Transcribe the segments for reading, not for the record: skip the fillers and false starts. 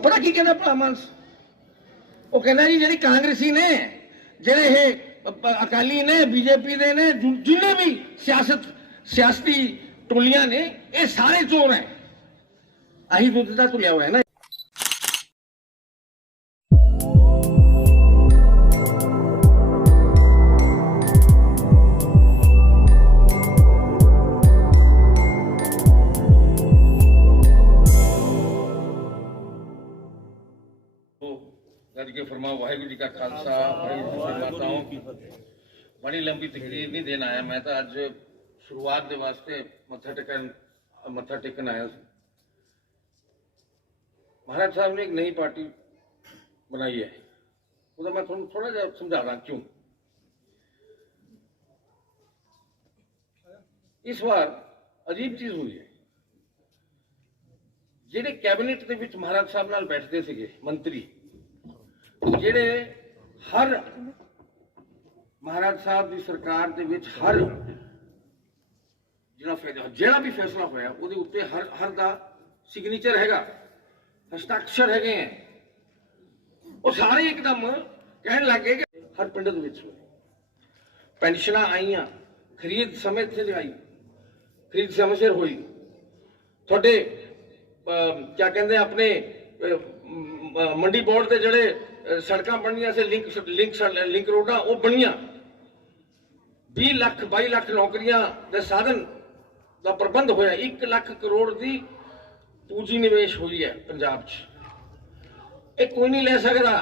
ਉਹ ਪਤਾ ਕੀ ਕਹਿੰਦਾ ਭਲਾ ਮਾਨਸ, ਉਹ ਕਹਿੰਦਾ ਜੀ ਜਿਹੜੀ ਕਾਂਗਰਸੀ ਨੇ, ਜਿਹੜੇ ਇਹ ਅਕਾਲੀ ਨੇ, ਬੀਜੇਪੀ ਦੇ ਨੇ, ਜਿੰਨੇ ਵੀ ਸਿਆਸਤੀ ਟੋਲੀਆਂ ਨੇ, ਇਹ ਸਾਰੇ ਚੋਰ ਹੈ। ਆਹੀ ਦੁੱਧ ਦਾ ਤੁਲਿਆ ਹੋਇਆ ਨਾ। गज के फरमाओ वाहिगुरू जी का खालसा वाहिगुरू जी की फतेह की फतेह। बड़ी लंबी तकरीर नहीं देना आया, मैं तो अज शुरुआत के वास्ते मत्था टेकन आया। महाराज साहब ने एक नई पार्टी बनाई है, वो मैं थोड़ा थोड़ा जा समझा रहा क्यों। इस बार अजीब चीज हुई है, जेडे कैबिनेट के विच महाराज साहब नाल बैठते थे मंत्री, ਜਿਹੜੇ हर महाराज साहब की सरकार के विच हर ਜਿਹੜਾ भी फैसला होया ਉਹਦੇ ਉੱਤੇ हर ਦਾ सिग्नेचर हैगा, हस्ताक्षर हैगे हैं। ਉਹ ਸਾਰੇ एकदम कहन लग गए कि हर पिंड ਦੇ ਵਿੱਚ पेंशनां आईयां, खरीद समय से आई, खरीद समय सिर हुई, थोड़े क्या कहते अपने मंडी बोर्ड के जड़े सड़क बनिया से लिंक रोडा वो बनिया, 20 लाख 22 लाख नौकरियां के साधन का प्रबंध होया, 1 लाख करोड़ की पूंजी निवेश हुई है पंजाब च। कोई नहीं ले सकता।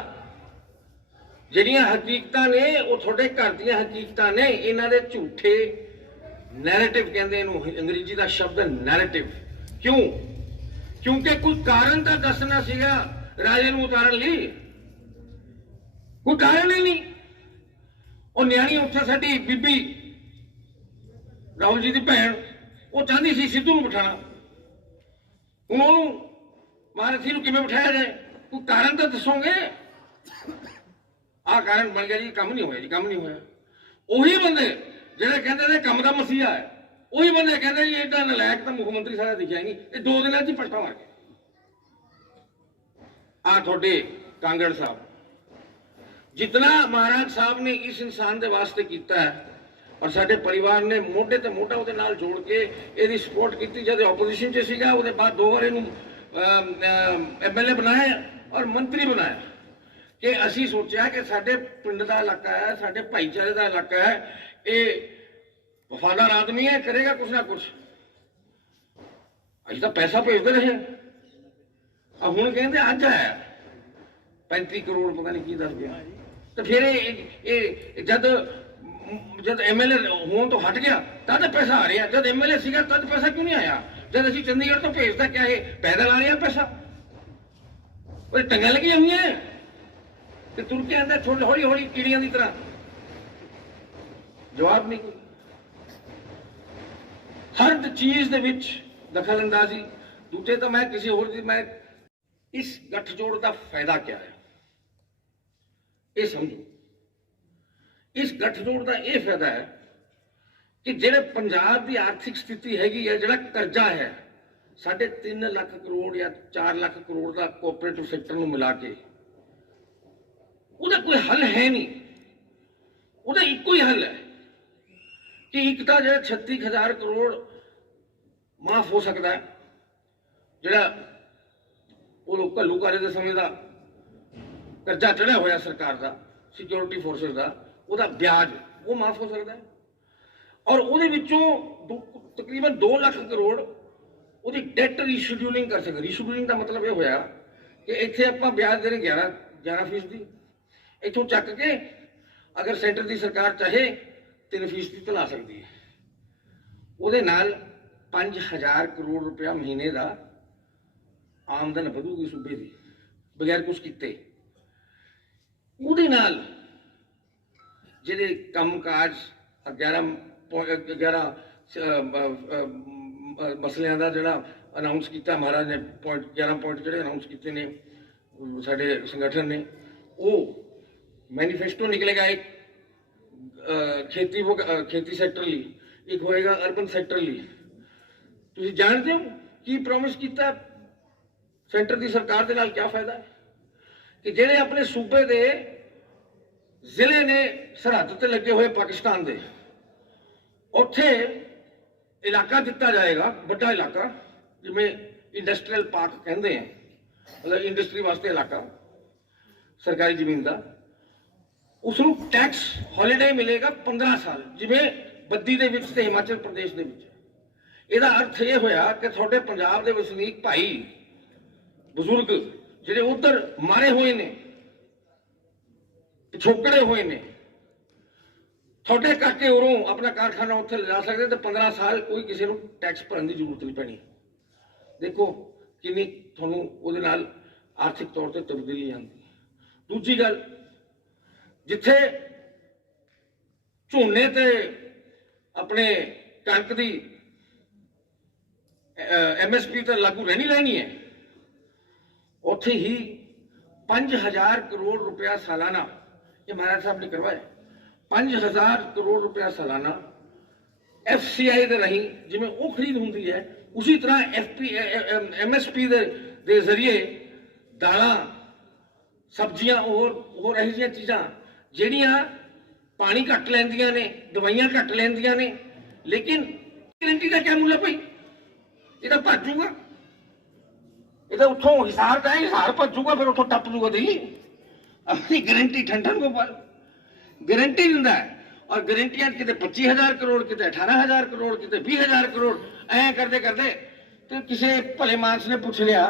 जिहड़ियां हकीकत ने वो थोड़े घर दी हकीकत ने, इन्हां दे झूठे नैरेटिव कहंदे इहनूं, अंग्रेजी का शब्द नैरेटिव। क्यों? क्योंकि कोई कारण तो दसना सीगा राजे नूं उतारन लई, कोई कारण ही नहीं। और न्याणी उत्थे साडी बीबी राहुल जी की भैन वो चाहती सी सिद्धू नूं बिठाना, हुण ओहनूं महारथी नूं किवें बिठाया जाए? कोई कारण तो दसोगे। आ कारण बन गया जी, काम नहीं होया जी, काम नहीं होया। उही बंदे जिहड़े कहंदे ने काम दा मसीहा है, उही बंदे कहंदे जी एडा नलायक तो मुख्यमंत्री सारा दिखिया नहीं, ये 2 दिनां च पलटा मार गए। आ थोड़े कांगड़ साहब, जितना महाराज साहब ने इस इंसान के वास्ते किया है और साडे परिवार ने मोढे ते मोढा उहदे नाल जोड़ के इहदी सपोर्ट की। जब ओपोजिशन च सीगा उहदे बाद 2 बार इहनूं MLA बनाया और मंत्री बनाया कि असीं सोचा कि साडे पिंड का इलाका है, साडे भाईचारे का इलाका है, ये वफादार आदमी है, करेगा कुछ ना कुछ। असीं तां पैसा भेजते रहे, अब हुण कहंदे अज आया 35 करोड़ पता नहीं की दस गया। तो फिर जब MLA होने तो हट गया तद पैसा आ रहा, जब MLA सीगा तद पैसा क्यों नहीं आया? जब असीं चंडीगढ़ तो भेजता क्या है पैदल आ रहा पैसा, और टंगा लगी हुई है कि तुर के आंदा छोटे हौली हौली कीड़ियां की तरह। जवाब नहीं कोई। हर चीज दे विच दखल अंदाजी। दूजे तो मैं किसी होर दी, मैं इस गठजोड़ का फायदा क्या है ये समझो। इस गठजोड़ का यह फायदा है कि जेड़े पंजाब की आर्थिक स्थिति हैगी है, जेड़ा कर्जा है 3.5 लाख करोड़ या 4 लाख करोड़ का कोऑपरेटिव सैक्टर में मिला के, उसका कोई हल है नहीं। उसका एक ही हल है कि एक तो जो 36,000 करोड़ माफ हो सकता है, जोड़ा वो लोग घल्लूकारे के समय का कर्जा चढ़िया होया सरकार का, सिक्योरिटी फोर्सेस का, उसका ब्याज वो माफ हो सकता है। और वो तकरीबन 2 लाख करोड़ वो डेट रीशेड्यूलिंग कर सकते। रीशेड्यूलिंग का मतलब ये होया कि इतने आप ब्याज दे रहे 11%, इतों चक के अगर सेंटर की सरकार चाहे 3% तो ला सकती है। वो 5,000 करोड़ रुपया महीने का आमदन बढ़ूगी सूबे की बगैर कुछ किते। जिहड़े कम काज 11 मसलियां का जिहड़ा अनाउंस किया महाराज ने, 11 पॉइंट जिहड़े अनाउंस किए ने साडे संगठन ने, वो मैनीफेस्टो निकलेगा। एक खेती सैक्टर ली, एक होएगा अर्बन सैक्टर ली। तुसीं जानते हो की प्रॉमिस किया सेंटर की सरकार के नाल क्या फायदा है कि जेडे अपने सूबे के जिले ने सरहद ते लगे हुए पाकिस्तान के उत्थे इलाका दिता जाएगा, बड़ा इलाका जिमें इंडस्ट्रीयल पार्क कहते हैं, मतलब इंडस्ट्री वास्ते इलाका सरकारी जमीन का, उसनू टैक्स हॉलीडे मिलेगा 15 साल, जिमें बद्दी दे विच ते हिमाचल प्रदेश दे विच। ਇਹਦਾ अर्थ यह होया कि थोड़े पंजाब के वसनीक भाई बजुर्ग ਜਿਹੜੇ उधर मारे हुए ने, पिछोकड़े हुए ने, थोड़े करके उरों अपना कारखाना उत्थे ले जा सकते, तो 15 साल कोई किसी को टैक्स भरने की जरूरत नहीं पैनी। देखो किन्नी तुहानूं उहदे नाल आर्थिक तौर पर तब्दीली आती। दूजी गल, जिथे झोने ते अपने कणक की MSP तो लागू रहनी रहनी है, उत्थे ही 5000 करोड़ रुपया सालाना, ये महाराज साहब ने करवाया, 5000 करोड़ रुपया सालाना FCI दे रही जिमें वो खरीद होंगी है, उसी तरह MSP दे जरिए दालां, सब्जियां और ऐसी चीज़ां ਜਿਹੜੀਆਂ पानी घट लैंदियां ने, दवाइयां घट लैंदियां ने, लेकिन गारंटी का क्या मुल है भाई? ये तो भजूगा, ये तो उतों हिसार का हिसार भजूगा, फिर उतों टप जूगा दिल्ली। अपनी गारंटी ठंडन को गारंटी दिंदा है, और गारंटियां कितने 25,000 करोड़, कितने 18,000 करोड़, कितने 20,000 करोड़, ऐ करते करते तो किसी भले मानस ने पूछ लिया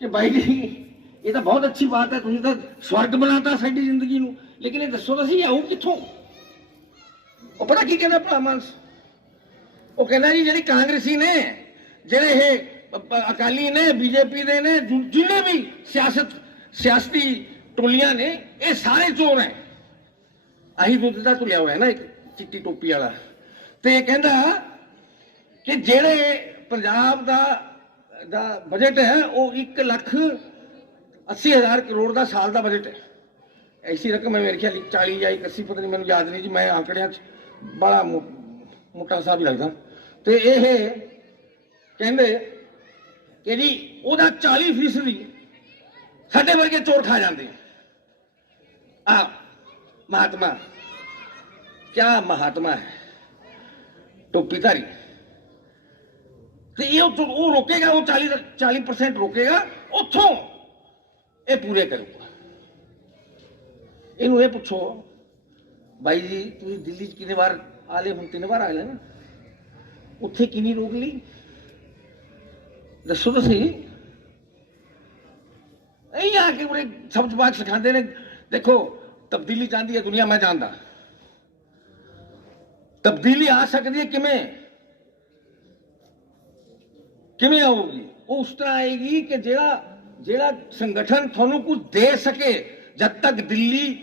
कि भाई जी ये तो बहुत अच्छी बात है, तुम तो स्वर्ग बनाता साडी जिंदगी नूं, लेकिन ये दसो तो सही आऊ कित्थों? वो पता की कहना भला मानस? वो कहना जी जी कांग्रेसी ने, जेडे ये अकाली ने, BJP दे ने, जिन्हें भी सियासती टोलियां ने, ये सारे चोर हैं। आही दुध का तुलिया हुआ है ना एक चिट्टी टोपी वाला, तो ये कहता कि जेडे पंजाब दा बजट है वो 1,80,000 करोड़ का साल का बजट है। ऐसी रकम है मेरे ख्याल 40 या 81, पता नहीं, मैं याद नहीं जी, मैं आंकड़िया बड़ा मोटा सा भी लगता। तो ये कहते कि जी वह 40% साडे वर्गे चोर खा जाते हैं। महात्मा, क्या महात्मा है टोपीधारी, तो ये वो रोकेगा, वो 40% रोकेगा, उतों ये पूरे करूगा। इनू ये पूछो भाई जी तुम दिल्ली कितने बार आले, हम 3 बार आए ना, उत्थे किनी रोक ली दसो तो सही। यही आके बड़े शब्द बात सिखाते ने, देखो तब्दीली चाहती है दुनिया, मैं जानता तब्दीली आ सकती है, किमें आऊगी? वो उस तरह आएगी कि जेड़ा संगठन थानू कुछ दे सके। जब तक दिल्ली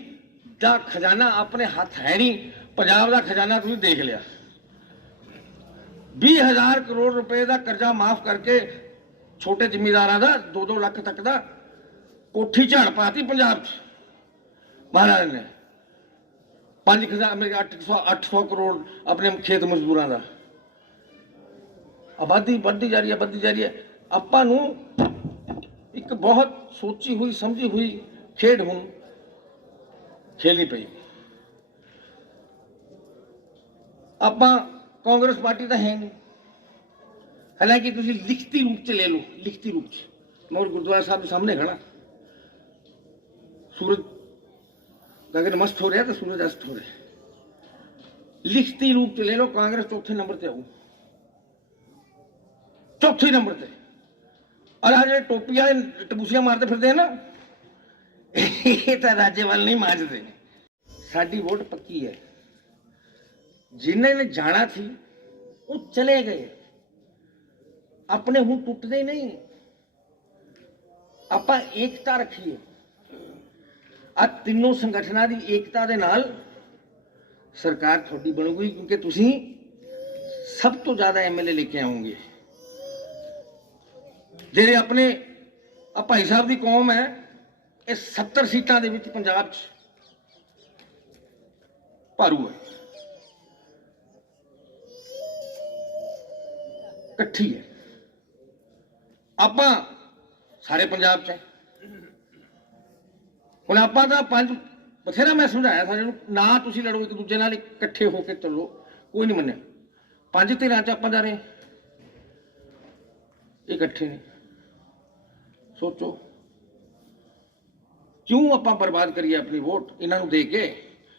का खजाना अपने हाथ है नहीं, पंजाब का खजाना तुम देख लिया, 20,000 करोड़ रुपए का कर्जा माफ करके छोटे जिमीदारां दा 2-2 लाख तक का कोठी झाड़ पाती पंजाब महाराज ने। 800 करोड़ अपने खेत मजदूरों का। आबादी बढ़ती जा रही है। आपां नूं एक बहुत सोची हुई समझी हुई खेड हुण खेलनी पई। आपां कांग्रेस पार्टी तो है नहीं, हालांकि तुसीं लिखती रूप च ले लो, लिखती रूप च, मैं गुरुद्वारा साहब के सामने खड़ा, सूरज अगर मस्त हो रहा तो सूरज अस्त हो रहा, लिखती रूप च ले लो, कांग्रेस चौथे नंबर से आऊ, चौथे नंबर से। और आज टोपी वाले टबूसियां मारते फिरते हैं ना, ये तो राज्यपाल नहीं मांझते। साडी वोट पक्की है, जिन्होंने जाना थी वो चले गए, अपने हूं टुटते नहीं। आप एकता रखिए, आ तीनों संगठनों की एकता दे नाल सरकार थोड़ी बनूगी, क्योंकि तुसी सब तो ज्यादा MLA लेके आओगे। जेडे अपने भाई साहब की कौम है, ये 70 सीटां दे विच पंजाब च भारू है, इकट्ठी है। आप ਸਾਰੇ ਪੰਜਾਬ 'ਚ ਹੈ। ਹੁਣ ਆਪਾਂ ਤਾਂ ਪੰਜ ਬਥੇਰਾ ਮੈਂ ਸਮਝਾਇਆ ਸਾਰਿਆਂ ਨੂੰ, ਨਾ ਤੁਸੀਂ ਲੜੋ ਇੱਕ ਦੂਜੇ ਨਾਲ, ਇਕੱਠੇ ਹੋ ਕੇ ਚੱਲੋ, ਕੋਈ ਨਹੀਂ ਮੰਨਿਆ। ਪੰਜ ਧਿਰਾਂ 'ਚ ਆਪਾਂ ਜਾ ਰਹੇ, ਇਕੱਠੇ ਨੇ। ਸੋਚੋ ਕਿਉਂ ਆਪਾਂ ਬਰਬਾਦ ਕਰੀਏ ਆਪਣੀ ਵੋਟ ਇਹਨਾਂ ਨੂੰ ਦੇ ਕੇ।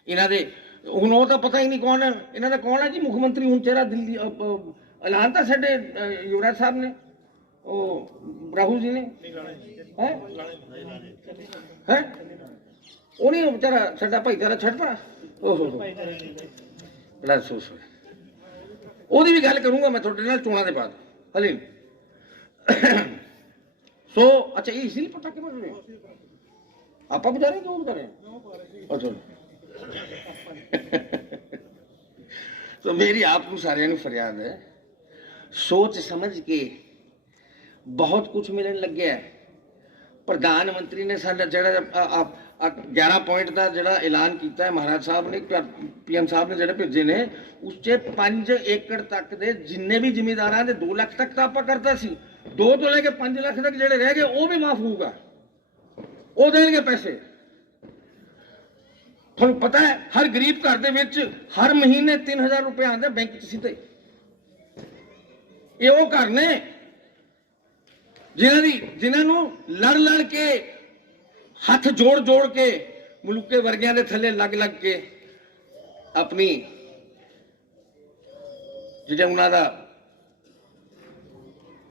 ਇਹਨਾਂ ਦੇ ਹੁਣ ਉਹ ਤਾਂ ਪਤਾ ਹੀ ਨਹੀਂ ਕੌਣ ਹੈ, ਇਹਨਾਂ ਦਾ ਕੌਣ ਹੈ ਜੀ ਮੁੱਖ ਮੰਤਰੀ ਹੁਣ ਚਿਹਰਾ ਦਿੱਲੀ ਐਲਾਨ ਤਾਂ ਸਾਡੇ ਯੁਵਰਾਜ ਸਾਹਿਬ ਨੇ, ਉਹ ਰਾਹੁਲ ਜੀ ਨੇ ਹੈ ਉਹ ਨਹੀਂ ਵਿਚਾਰਾ ਸਾਡਾ ਭਾਈਚਾਰਾ ਛੱਡਦਾ। ਓਹੋ ਬੜਾ ਅਫਸੋਸ ਹੋਇਆ। ਉਹਦੀ ਵੀ ਗੱਲ ਕਰੂੰਗਾ ਮੈਂ ਤੁਹਾਡੇ ਨਾਲ ਚੋਣਾਂ ਦੇ ਬਾਅਦ ਹਲੇ। ਸੋ अच्छा ये इसीलिए पटाखे बज रहे हैं, आप बजा रहे हैं, क्यों बजा रहे हैं? अच्छा तो मेरी आपको सारे फरियाद है, सोच समझ के बहुत कुछ मिलने लग गया है। प्रधानमंत्री ने साडा जिहड़ा 11 पॉइंट का जिहड़ा ऐलान किया है महाराज साहब ने, PM साहब ने जिहड़े भेजे ने, उस 5 एकड़ तक दे जिन्ने भी जिमीदारां दे 2 लाख तक तो आप करता सी, 2 तो लेके 5 लाख तक जिहड़े रह गए वो भी माफ होगा, वो देंगे पैसे। ਤੁਹਾਨੂੰ पता है हर गरीब घर दे विच हर महीने 3000 रुपए आंदे बैंक च सीधे। ये वो घर ने जिन्होंने लड़ लड़ के हथ जोड़ जोड़ के मलूके वर्गियां दे थले लग लग के अपनी जिहड़ा उन्हां दा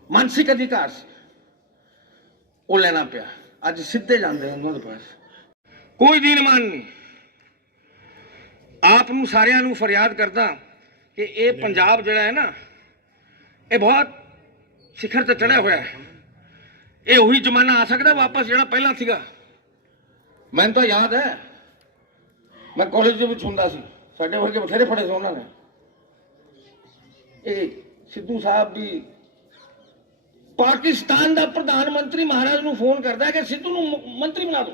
मानसिक अधिकार वो लेना पिया। अज सीधे जाते हैं उन्होंने पास, कोई दीन मान नहीं। आप सारिਆਂ ਨੂੰ फरियाद करदा कि ये पंजाब जिहड़ा है ना, ये बहुत शिखर ते चढ़िया होया है। ये वही जमाना आ सकता वापस जिहड़ा पहला सीगा। मैनूं तो याद है, मैं कॉलेज ਦੇ ਵਿੱਚ ਹੁੰਦਾ ਸੀ, ਸਾਡੇ ਵਰਗੇ ਬਥੇਰੇ ਫੜੇ ਸੀ ਉਹਨਾਂ ਨੇ। ਇਹ ਸਿੱਧੂ ਸਾਹਿਬ ਵੀ पाकिस्तान का प्रधानमंत्री महाराज ਨੂੰ फोन करता है कि सिद्धू ਨੂੰ मंत्री बना दो।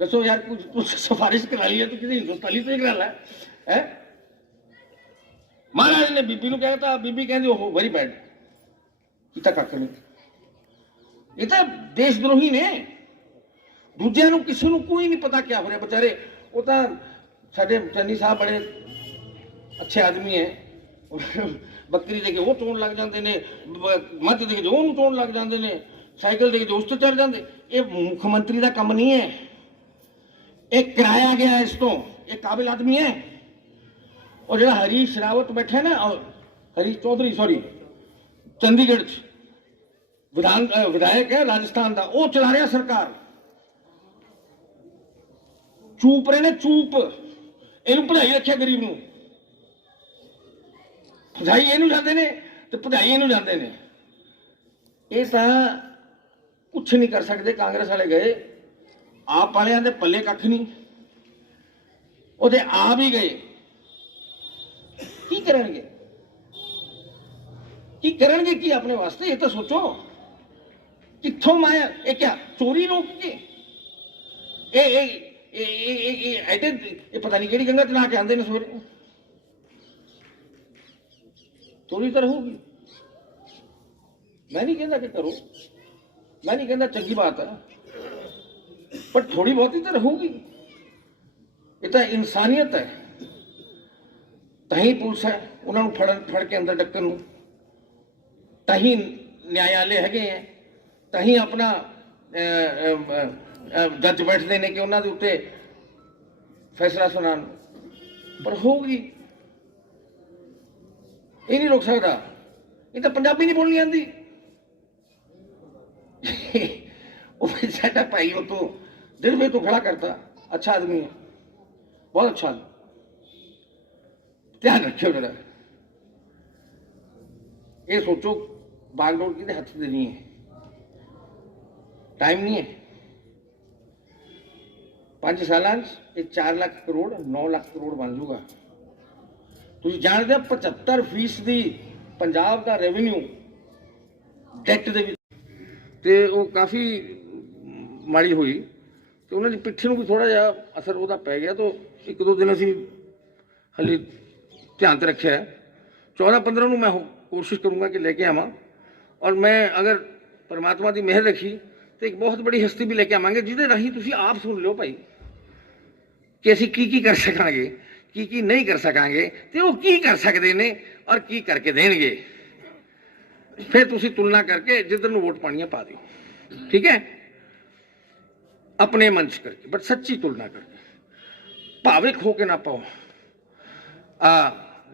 दसो यार कुछ सिफारिश करा ली है तो किसी हिंदुस्तानी तो ही करा ला है। महाराज ने बीबी ਨੂੰ कहता, बीबी कहती ओहो वेरी बैड, किता कख नहीं। ये तो देशद्रोही ने, दूजिਆਂ ਨੂੰ ਕਿਸੇ ਨੂੰ कोई नहीं पता क्या हो रहा बेचारे। वो तो साडे चन्नी साहब बड़े अच्छे आदमी है, बकरी दे के वो चोण लग जाते हैं, मझ दे के जो उन्होंने चोण लग जाते हैं, साइकिल दे के जो उस तो चढ़ जाते। ये मुख्यमंत्री का काम नहीं है, एक कराया गया है इस तो, एक काबिल आदमी है। और जो हरीश रावत बैठे ना, और हरीश चौधरी सॉरी चंडीगढ़ विधायक है राजस्थान का, वो चला रहा सरकार। चूप रहे ने चूप, इन्हों पढ़ाई रखिया गरीब नूं, पढ़ाई इनू जाते ने तो पढ़ाई इनू जाते ने। ये कुछ नहीं कर सकते। कांग्रेस वाले गए, आप वाले दे पल्ले कख नहीं, वो आ भी गए, की करेंगे की अपने वास्ते? ये तो सोचो कित्थों माया। ये क्या चोरी रोक के ये पता नहीं कि गंगा च नहा के आते हैं सवेरे, चोरी तो होगी। मैं नहीं कहता कि करो, मैं नहीं कहता चंगी बात है, पर थोड़ी बहुत ही तो होगी। ये तो इंसानियत है। तही पुलिस है, उन्होंने फड़ के अंदर डक्कन नूं, तही न्यायालय है, तही अपना जज बैठते हैं कि उन्होंने उत्ते फैसला सुनान, पर होगी। ये नहीं रोक सकता। ये तो पंजाबी नहीं बोलनी आती। साडा भाई वो तो दिल में तो खड़ा करता, अच्छा आदमी है, बहुत अच्छा आदमी। ध्यान रखियो जरा, ये सोचो बागडोर किसी हथ से नहीं है, टाइम नहीं है। 5 साल 4 लाख करोड़ 9 लाख करोड़ बन जूगा। तुम जानते हो 75% पंजाब का रेवेन्यू डैट दे ते वो काफ़ी माड़ी हुई, तो उन्होंने पिछे भी थोड़ा जहा असर वो पै गया। तो 1-2 दिन असी हाले ध्यान से रखा है। 14-15 मैं कोशिश करूँगा कि लेके आवा। और मैं अगर परमात्मा की मेहर रखी तो एक बहुत बड़ी हस्ती भी लेके आवांगे जिहदे राही तुसीं आप सुन लो भाई कि असीं की कर सकांगे की नहीं कर सकांगे ते वो की कर सकते ने और की करके देणगे। फिर तुसीं तुलना करके जिधर नूं वोट पानी पा दिओ, ठीक है, अपने मन च करके, बट सच्ची तुलना करके, भाविक होके ना पाओ।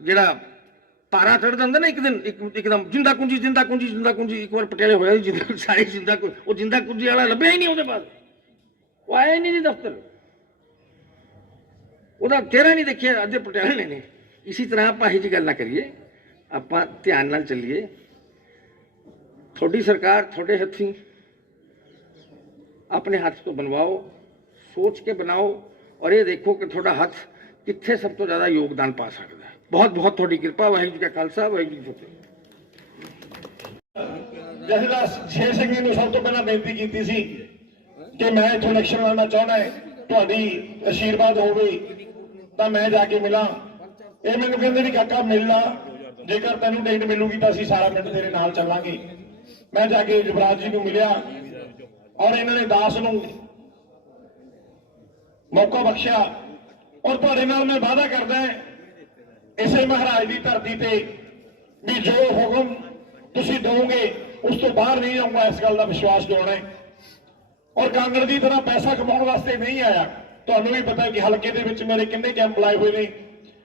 जिहड़ा पारा चढ़ जाता ना एक दिन एकदम जिंदा कुंजी जिंदा कुंजी जिंदा कुंजी, एक बार पटियाले होया जिंदा सारी जिंदा वो जिंदा कुंजी वाला लभ्या ही नहीं, उसके बाद वो आया ही नहीं जी दफ्तर, ਉਹਦਾ ਚਿਹਰਾ नहीं देखिए ਅੱਧੇ ਪਟਿਆਲੇ ने। इसी तरह ਆਪਾਂ ਇਹੋ ਜਿਹੀ ਗੱਲ ਨਾ ਕਰੀਏ, ਆਪਾਂ ਧਿਆਨ ਨਾਲ ਚੱਲੀਏ। ਤੁਹਾਡੀ ਸਰਕਾਰ ਤੁਹਾਡੇ ਹੱਥੀਂ, अपने हाथ तो बनवाओ, सोच के बनाओ और ये देखो कि थोड़ा हाथ कितने सब तो ज़्यादा योगदान पा सकता है। बहुत बहुत थोड़ी कृपा। वाहिगुरू जी का खालसा, वाहिगुरू जी की फतेह। जथेदार शेर सिंह जी ने सब तो पहला बेनती की सी कि मैं इत्थों इलेक्शन लड़ना चाहना है, तुहाडी आशीर्वाद होवे तां मैं जाके मिलां। ये मैनूं कहंदे भी काका मिल ला, जेकर तैनूं टिकट मिलूगी तां असीं सारा पिंड तेरे नाल चलांगे। मैं जाके युवराज जी नूं मिलिया और इन्होंने दास नूं मौका बख्शिया और तुहाडे नाल मैं वादा करदा है इसे महाराज की धरती ते भी जो हुक्म तुसीं दोगे उस तो बाहर नहीं जाऊंगा, इस गल का विश्वास दिवाउणा है। और कांगड़ की तरह पैसा कमाउण वास्ते नहीं आया। तुहानूं भी पता है कि हल्के दे विच मेरे किन्ने कैंप लाए हुए ने,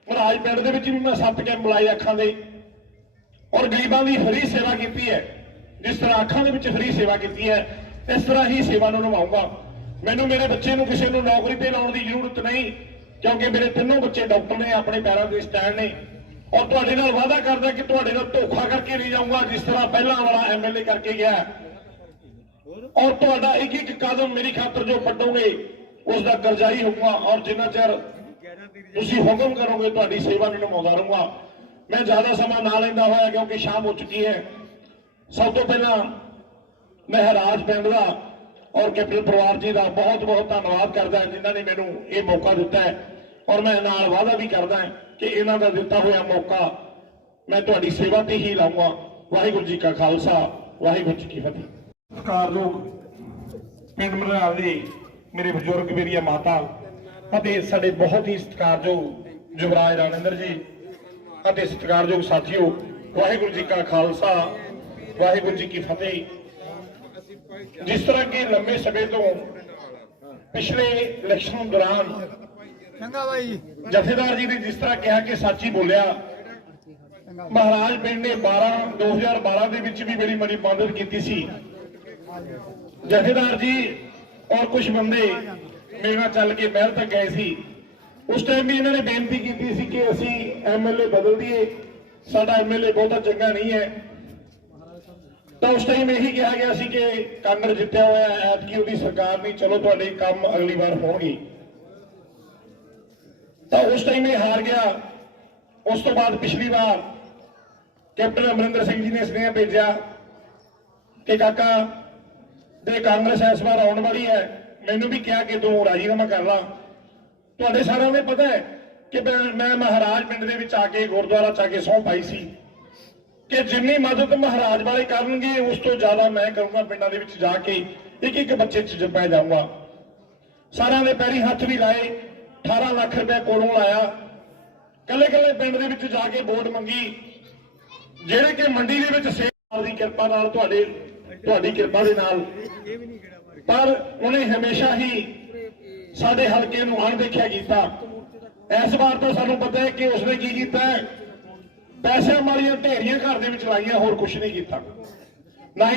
महाराज पिंड दे विच भी मैं 7 कैंप लाए अखां दे और गरीबां दी फ्री सेवा की है। जिस तरह अखां दे विच फ्री सेवा की है इस तरह ही सेवा नूं निभाऊंगा। मैनूं मेरे बच्चे नूं किसी नूं नौकरी ते लाउण दी जरूरत नहीं, क्योंकि मेरे तीनों बच्चे डॉक्टर ने, अपने पैरों ते स्टैंड ने। और तुहाडे नाल वादा करदा कि तुहाडे नाल धोखा करके नहीं जाऊंगा, जिस तरह पहला वाला MLA करके गया। और तुहाडा एक एक कदम मेरी खातर जो पड्डोगे उसका करजाई होऊंगा और जिन्ना चिर तुसीं हुक्म करोगे तुहाडी सेवा नूं निभाउंदा रहूंगा। मैं ज्यादा समा ना लैंदा होया क्योंकि शाम हो चुकी है। सब तो पहला महराज पिंड का और कैप्टन परिवार जी का बहुत बहुत धन्यवाद करता है जिन्होंने मैनू ये मौका दिता है। और मैं नाल वादा भी करदा है कि इन्हां दा दिता हुआ मौका मैं तुहाडी सेवा ते ही लाऊंगा। वाहिगुरू जी का खालसा, वाहिगुरू जी की फतेह। सत्कारयोग पिंड मराल दे मेरे बजुर्ग मेरिया माता ਅਤੇ ਸਾਡੇ बहुत ही सत्कारयोग युवराज राणेंद्र जी ਅਤੇ सत्कारयोग साथियों, वाहिगुरू जी का खालसा, वाहिगुरू जी की फतेह। जिस तरह के लंबे समय तो पिछले इलेक्शन दौरान जथेदार जी ने जिस तरह कहा कि सच ही बोलिया, महाराज पिंड ने 2012 ਦੇ ਵਿੱਚ भी मेरी बड़ी मदद की सी। जथेदार जी और कुछ बंदे मेरे नाल चल के महल तक गए सी। उस टाइम भी इन्होंने बेनती की सी कि असीं MLA बदल दिए, साडा MLA बहुता चंगा नहीं है। तो उस टाइम यही कहा गया सी कि कांगड़ जितया हुआ ऐतकी उहदी सरकार नहीं, चलो तुहाडे काम अगली बार होणगे। तो उस टाइम ये हार गया। उस तो बाद पिछली बार कैप्टन अमरिंदर सिंह जी ने स्नेह भेजा कि काका दे कांग्रेस इस बार आने वाली है, मैनू भी कहा कि तू राजीनामा कर ला। तुहाडे सारिआं नूं पता है कि मैं महाराज पिंड दे विच आके गुरुद्वारा च आके सौं पाई सी कि जिन्नी मदद महाराज वाले करनगे उस तो ज्यादा मैं करूंगा। पिंडां दे विच जाके एक एक बच्चे च जपा जाऊंगा। सारिआं दे पैरी हत्थ भी लाए, 18 लाख रुपया कोलों लाया, कल्ले कल्ले पिंड दे विच जाके वोट मंगी, ਜਿਹੜੇ कि मंडी दे विच सेवा दी किरपा नाल तुहाडी किरपा दे नाल। पर उन्हें हमेशा ही साडे हलके नूं अणदेखिया कीता। इस बार तो सानूं पता है कि उसने की कीता है, पैसे वालियां ढेरियां घर दे विच लाईयां, होर कुछ नहीं कीता। ना ही